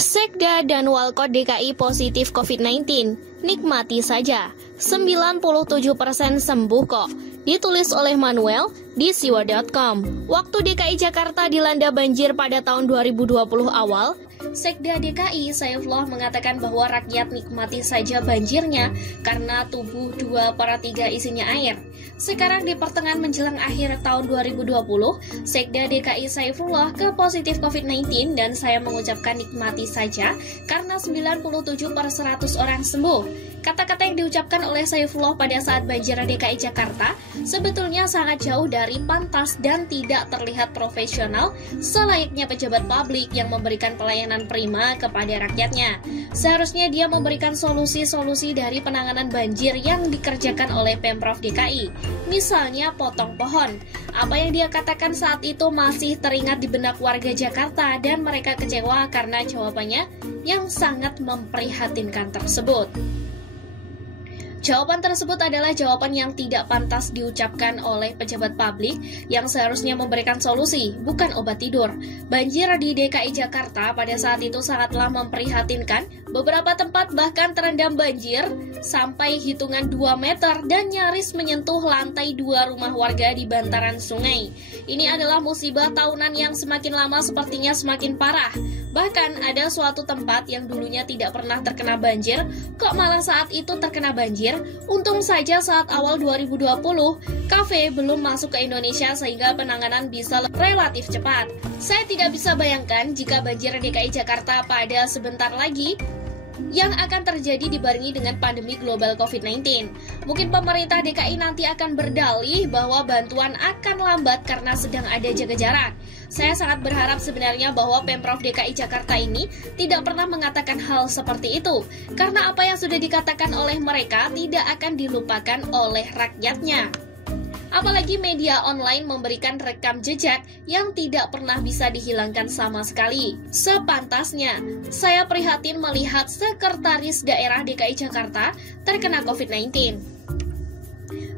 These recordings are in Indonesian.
Sekda dan Walkot DKI positif COVID-19, nikmati saja, 97% sembuh kok. Ditulis oleh Manuel di siwa.com. Waktu DKI Jakarta dilanda banjir pada tahun 2020 awal, Sekda DKI Saifullah mengatakan bahwa rakyat nikmati saja banjirnya karena tubuh 2/3 isinya air. Sekarang di pertengahan menjelang akhir tahun 2020, Sekda DKI Saifullah ke positif COVID-19 dan saya mengucapkan nikmati saja karena 97/100 orang sembuh. Kata-kata yang diucapkan oleh Saifullah pada saat banjir DKI Jakarta sebetulnya sangat jauh dari pantas dan tidak terlihat profesional selayaknya pejabat publik yang memberikan pelayanan prima kepada rakyatnya. Seharusnya dia memberikan solusi-solusi dari penanganan banjir yang dikerjakan oleh Pemprov DKI. Misalnya potong pohon. Apa yang dia katakan saat itu masih teringat di benak warga Jakarta dan mereka kecewa karena jawabannya yang sangat memprihatinkan tersebut. Jawaban tersebut adalah jawaban yang tidak pantas diucapkan oleh pejabat publik yang seharusnya memberikan solusi, bukan obat tidur. Banjir di DKI Jakarta pada saat itu sangatlah memprihatinkan. Beberapa tempat bahkan terendam banjir sampai hitungan 2 meter dan nyaris menyentuh lantai 2 rumah warga di bantaran sungai. Ini adalah musibah tahunan yang semakin lama sepertinya semakin parah. Bahkan ada suatu tempat yang dulunya tidak pernah terkena banjir, kok malah saat itu terkena banjir. Untung saja saat awal 2020, kafe belum masuk ke Indonesia sehingga penanganan bisa relatif cepat. Saya tidak bisa bayangkan jika banjir DKI Jakarta pada sebentar lagi yang akan terjadi dibarengi dengan pandemi global COVID-19. Mungkin pemerintah DKI nanti akan berdalih bahwa bantuan akan lambat karena sedang ada jaga jarak. Saya sangat berharap sebenarnya bahwa Pemprov DKI Jakarta ini tidak pernah mengatakan hal seperti itu, karena apa yang sudah dikatakan oleh mereka tidak akan dilupakan oleh rakyatnya. Apalagi media online memberikan rekam jejak yang tidak pernah bisa dihilangkan sama sekali. Sepantasnya, saya prihatin melihat sekretaris daerah DKI Jakarta terkena COVID-19.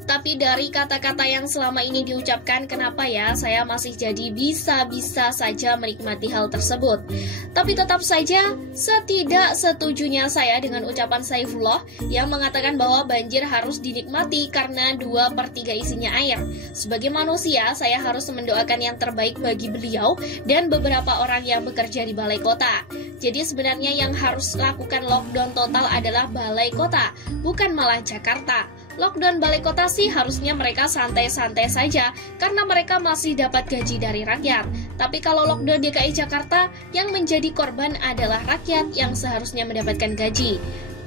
Tapi dari kata-kata yang selama ini diucapkan, kenapa ya saya masih jadi bisa-bisa saja menikmati hal tersebut. Tapi tetap saja setidak setujunya saya dengan ucapan Saifullah yang mengatakan bahwa banjir harus dinikmati karena 2/3 isinya air. Sebagai manusia, saya harus mendoakan yang terbaik bagi beliau dan beberapa orang yang bekerja di balai kota. Jadi sebenarnya yang harus lakukan lockdown total adalah balai kota, bukan malah Jakarta. Lockdown balai kota sih harusnya mereka santai-santai saja karena mereka masih dapat gaji dari rakyat. Tapi kalau lockdown DKI Jakarta, yang menjadi korban adalah rakyat yang seharusnya mendapatkan gaji.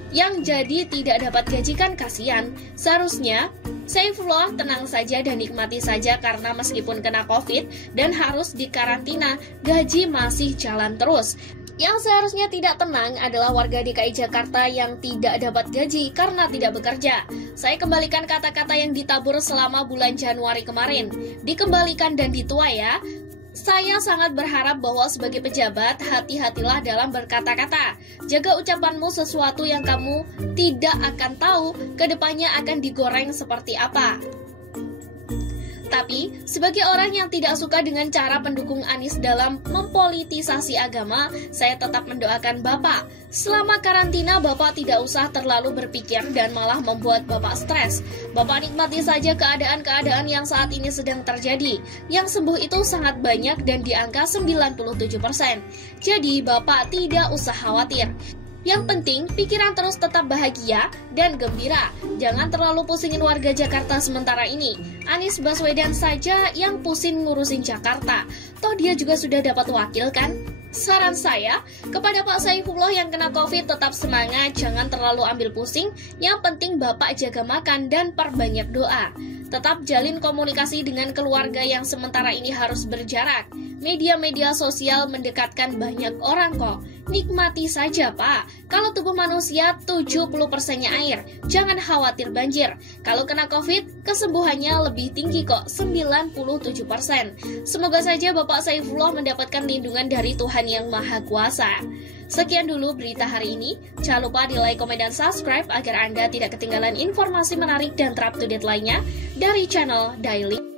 Yang jadi tidak dapat gaji kan kasihan. Seharusnya Saifullah tenang saja dan nikmati saja karena meskipun kena COVID dan harus dikarantina, gaji masih jalan terus. Yang seharusnya tidak tenang adalah warga DKI Jakarta yang tidak dapat gaji karena tidak bekerja. Saya kembalikan kata-kata yang ditabur selama bulan Januari kemarin. Dikembalikan dan dituai ya. Saya sangat berharap bahwa sebagai pejabat, hati-hatilah dalam berkata-kata. Jaga ucapanmu, sesuatu yang kamu tidak akan tahu kedepannya akan digoreng seperti apa. Tapi, sebagai orang yang tidak suka dengan cara pendukung Anies dalam mempolitisasi agama, saya tetap mendoakan Bapak. Selama karantina, Bapak tidak usah terlalu berpikir dan malah membuat Bapak stres. Bapak nikmati saja keadaan-keadaan yang saat ini sedang terjadi. Yang sembuh itu sangat banyak dan di angka 97%. Jadi, Bapak tidak usah khawatir. Yang penting, pikiran terus tetap bahagia dan gembira. Jangan terlalu pusingin warga Jakarta sementara ini. Anies Baswedan saja yang pusing ngurusin Jakarta. Toh dia juga sudah dapat wakil kan? Saran saya, kepada Pak Saifullah yang kena COVID tetap semangat, jangan terlalu ambil pusing. Yang penting Bapak jaga makan dan perbanyak doa. Tetap jalin komunikasi dengan keluarga yang sementara ini harus berjarak. Media-media sosial mendekatkan banyak orang kok. Nikmati saja Pak. Kalau tubuh manusia 70%-nya air, jangan khawatir banjir. Kalau kena COVID, kesembuhannya lebih tinggi kok, 97%. Semoga saja Bapak Saifullah mendapatkan lindungan dari Tuhan Yang Maha Kuasa. Sekian dulu berita hari ini. Jangan lupa di like, komen, dan subscribe agar Anda tidak ketinggalan informasi menarik dan terupdate lainnya dari channel Daily.